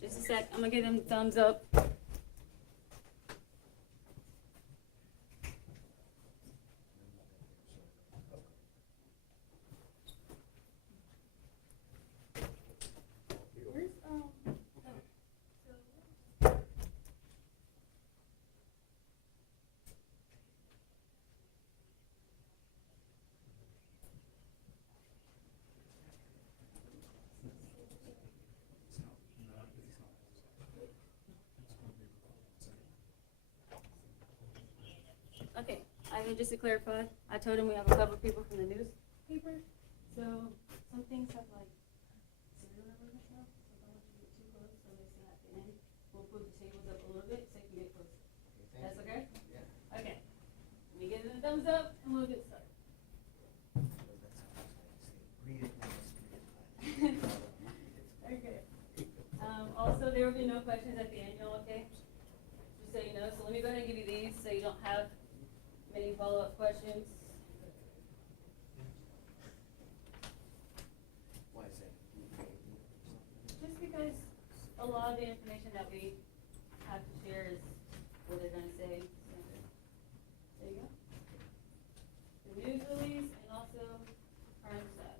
Just a sec, I'm gonna give them thumbs up. Okay, just to clarify, I told him we have a couple of people from the newspaper, so some things have like serial numbers and stuff, so don't want you to get too close, so they say at the end, we'll move the tables up a little bit so you can get closer. That's okay? Yeah. Okay. Let me give them a thumbs up and we'll get started. Okay. Also, there will be no questions at the end, y'all, okay? Just so you know, so let me go ahead and give you these so you don't have many follow-up questions. Why is that? Just because a lot of the information that we have to share is what they're going to say. So, there you go. The news release and also current status.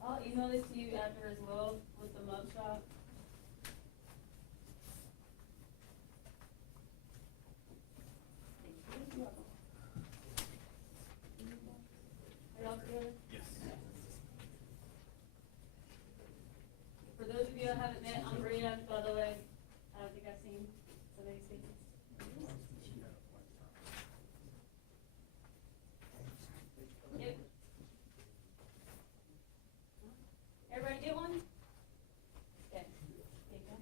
I'll email this to you after as well with the mugshot. Are y'all together? Yes. For those of you I haven't met, I'm Brina, by the way. I don't think I've seen so many faces. Yep. Everybody get one? Okay. Take that.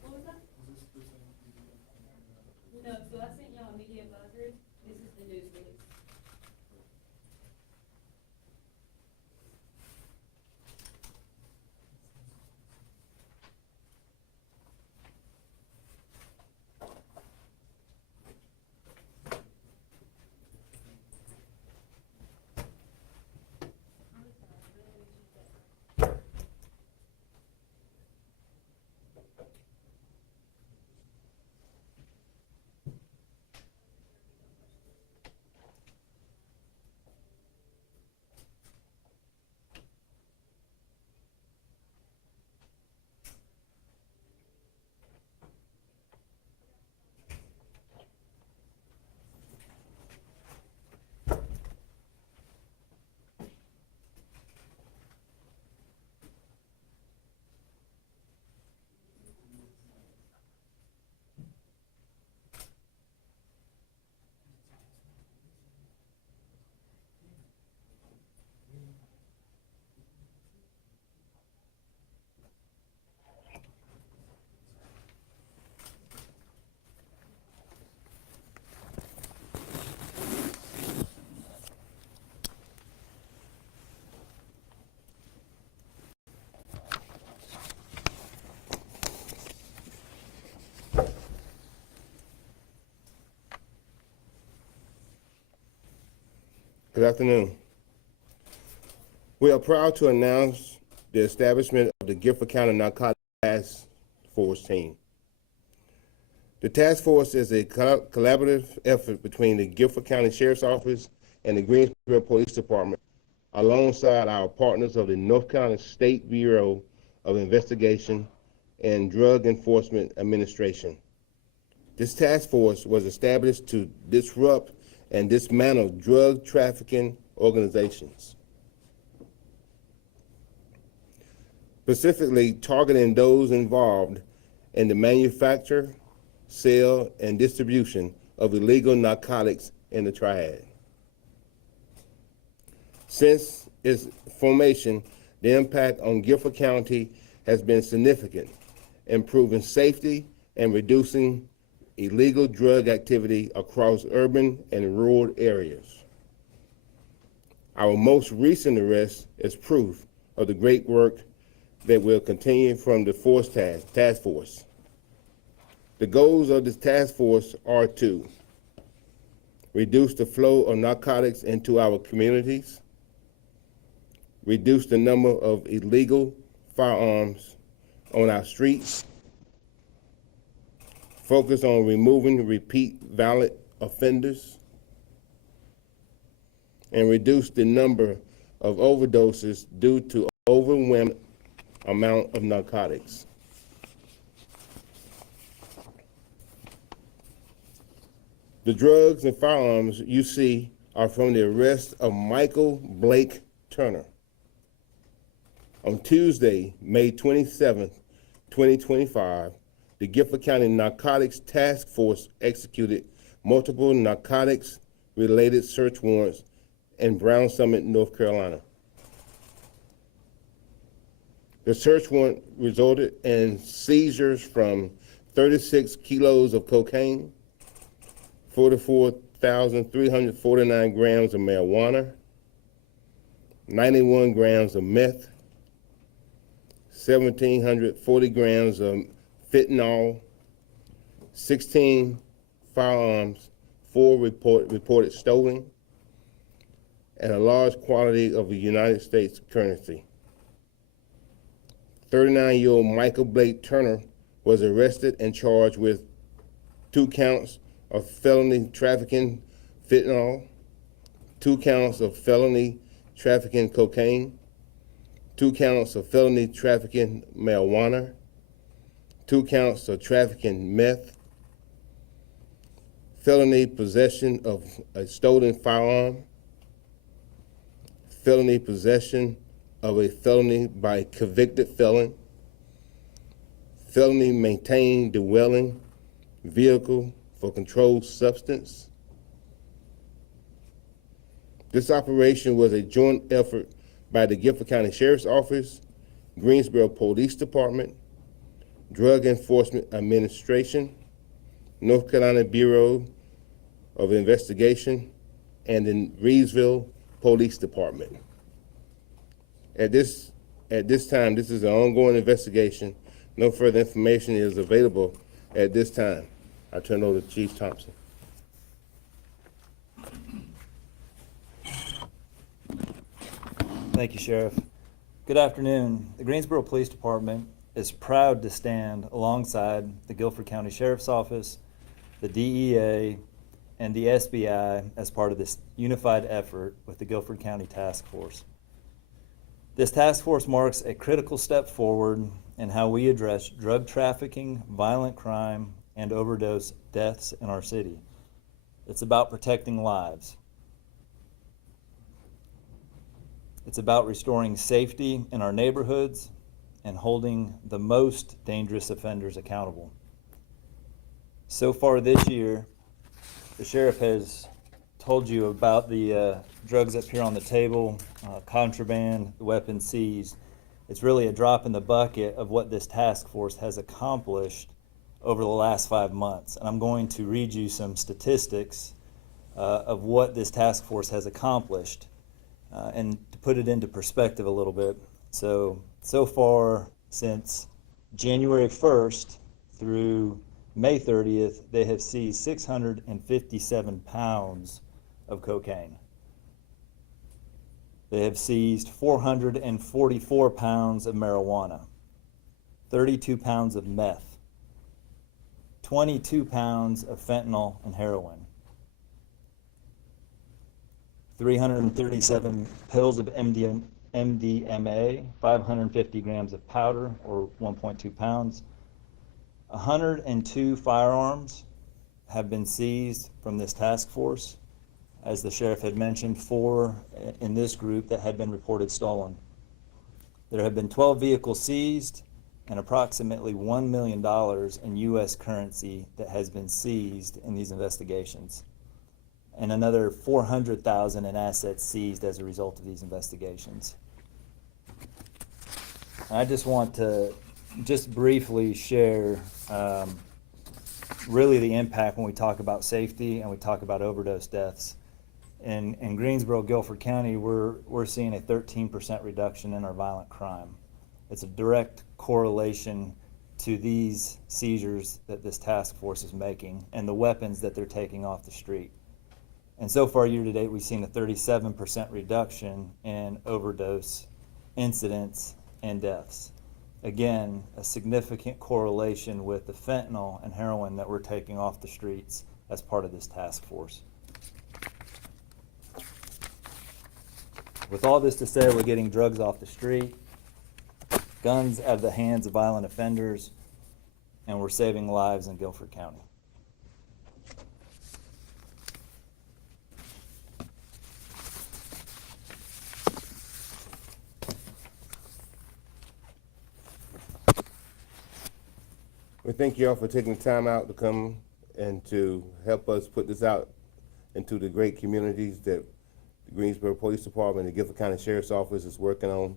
What was that? No, so I sent y'all a media advisory. This is the news release. Good afternoon. We are proud to announce the establishment of the Guilford County Narcotics Task Force team. The task force is a collaborative effort between the Guilford County Sheriff's Office and the Greensboro Police Department, alongside our partners of the North Carolina State Bureau of Investigation and Drug Enforcement Administration. This task force was established to disrupt and dismantle drug trafficking organizations, specifically targeting those involved in the manufacture, sale, and distribution of illegal narcotics in the triad. Since its formation, the impact on Guilford County has been significant, improving safety and reducing illegal drug activity across urban and rural areas. Our most recent arrest is proof of the great work that will continue from the task force. The goals of this task force are to reduce the flow of narcotics into our communities, reduce the number of illegal firearms on our streets, focus on removing repeat violent offenders, and reduce the number of overdoses due to overwhelming amount of narcotics. The drugs and firearms you see are from the arrest of Michael Blake Turner. On Tuesday, May 27, 2025, the Guilford County Narcotics Task Force executed multiple narcotics-related search warrants in Brown Summit, North Carolina. The search warrant resulted in seizures from 36 kilos of cocaine, 44,349 grams of marijuana, 91 grams of meth, 1,740 grams of fentanyl, 16 firearms, 4 reported stolen, and a large quantity of the United States currency. 39-year-old Michael Blake Turner was arrested and charged with 2 counts of felony trafficking fentanyl, 2 counts of felony trafficking cocaine, 2 counts of felony trafficking marijuana, 2 counts of trafficking meth, felony possession of a stolen firearm, felony possession of a felony by convicted felon, felony maintaining dwelling vehicle for controlled substance. This operation was a joint effort by the Guilford County Sheriff's Office, Greensboro Police Department, Drug Enforcement Administration, North Carolina Bureau of Investigation, and the Reedsville Police Department. At this time, this is an ongoing investigation. No further information is available at this time. I turn it over to Chief Thompson. Thank you, Sheriff. Good afternoon. The Greensboro Police Department is proud to stand alongside the Guilford County Sheriff's Office, the DEA, and the SBI as part of this unified effort with the Guilford County Task Force. This task force marks a critical step forward in how we address drug trafficking, violent crime, and overdose deaths in our city. It's about protecting lives. It's about restoring safety in our neighborhoods and holding the most dangerous offenders accountable. So far this year, the sheriff has told you about the drugs up here on the table, contraband, the weapons seized. It's really a drop in the bucket of what this task force has accomplished over the last 5 months. And I'm going to read you some statistics of what this task force has accomplished and to put it into perspective a little bit. So far since January 1st through May 30th, they have seized 657 pounds of cocaine. They have seized 444 pounds of marijuana, 32 pounds of meth, 22 pounds of fentanyl and heroin, 337 pills of MDMA, 550 grams of powder, or 1.2 pounds. 102 firearms have been seized from this task force. As the sheriff had mentioned, 4 in this group that had been reported stolen. There have been 12 vehicles seized and approximately $1 million in U.S. currency that has been seized in these investigations, and another $400,000 in assets seized as a result of these investigations. I just want to briefly share really the impact when we talk about safety and we talk about overdose deaths. In Greensboro, Guilford County, we're seeing a 13% reduction in our violent crime. It's a direct correlation to these seizures that this task force is making and the weapons that they're taking off the street. And so far, year to date, we've seen a 37% reduction in overdose incidents and deaths. Again, a significant correlation with the fentanyl and heroin that we're taking off the streets as part of this task force. With all this to say, we're getting drugs off the street, guns out of the hands of violent offenders, and we're saving lives in Guilford County. We thank you all for taking the time out to come and to help us put this out into the great communities that the Greensboro Police Department and the Guilford County Sheriff's Office is working on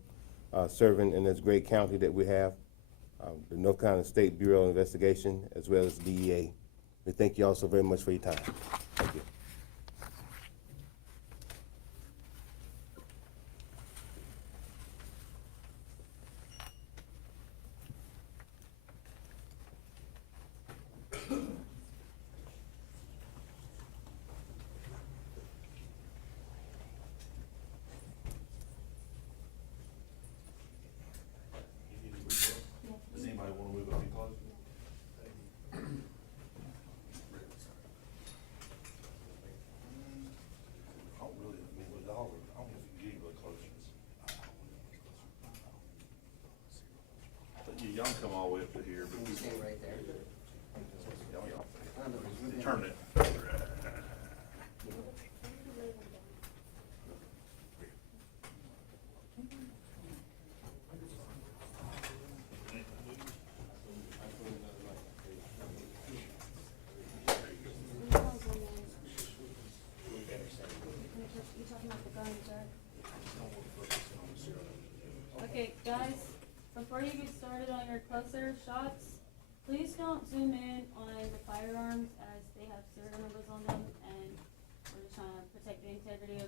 serving in this great county that we have, the North Carolina State Bureau of Investigation, as well as DEA. We thank you all so very much for your time. Thank you. Does anybody want to move up any closer? I don't really, I mean, with all, I don't know if you can get a little closer. But y'all can come all the way up to here, but. Can you stay right there? Y'all. Turn it. Okay, guys, before you get started on your closer shots, please don't zoom in on the firearms as they have serial numbers on them, and we're just trying to protect the integrity of